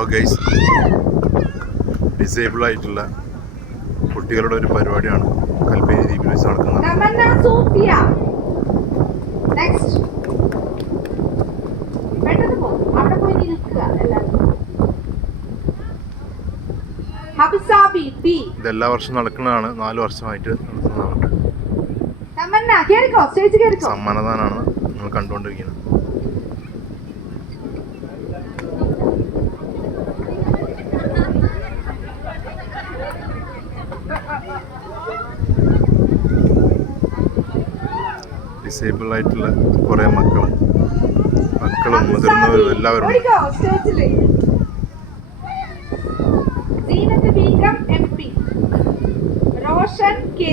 Hello guys. Disable ആയിട്ടുള്ള കുട്ടികളുടെ ഒരു പരിപാടിയാണ് കൽപ്പേരി ദ്വീപിൽ വെച്ച് നടക്കുന്നത്. ഇതെല്ലാ വർഷവും നടക്കുന്നതാണ്. നാല് വർഷമായിട്ട് നടത്തുന്നതാണ്. സമ്മാനദാനാണ് നമ്മൾ കണ്ടുകൊണ്ടിരിക്കുന്നത്. ഡിസേബിൾ ആയിട്ടുള്ള കുറേ മക്കളും. മക്കളും മുതിർന്നവരും എല്ലാവരും റോഷൻ കെ